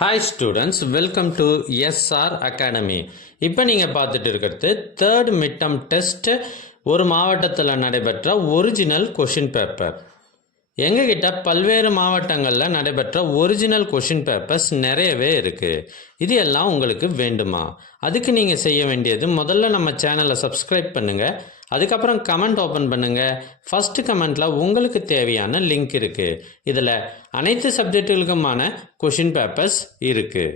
Hi students, welcome to SR academy. இப்போ நீங்கள் பார்த்துட்டு இருக்கிறது தேர்ட் மிட் டர்ம் டெஸ்ட் ஒரு மாவட்டத்தில் நடைபெற்ற ஒரிஜினல் கொஷின் பேப்பர். எங்ககிட்ட பல்வேறு மாவட்டங்களில் நடைபெற்ற ஒரிஜினல் கொஷின் பேப்பர்ஸ் நிறையவே இருக்குது. இது எல்லாம் உங்களுக்கு வேண்டுமா? அதுக்கு நீங்கள் செய்ய வேண்டியது, முதல்ல நம்ம சேனலை சப்ஸ்கிரைப் பண்ணுங்கள். அதுக்கப்புறம் கமெண்ட் ஓப்பன் பண்ணுங்கள். ஃபஸ்ட்டு கமெண்ட்டில் உங்களுக்கு தேவையான லிங்க் இருக்குது. இதில் அனைத்து சப்ஜெக்டுகளுக்குமான கொஷின் பேப்பர்ஸ் இருக்குது.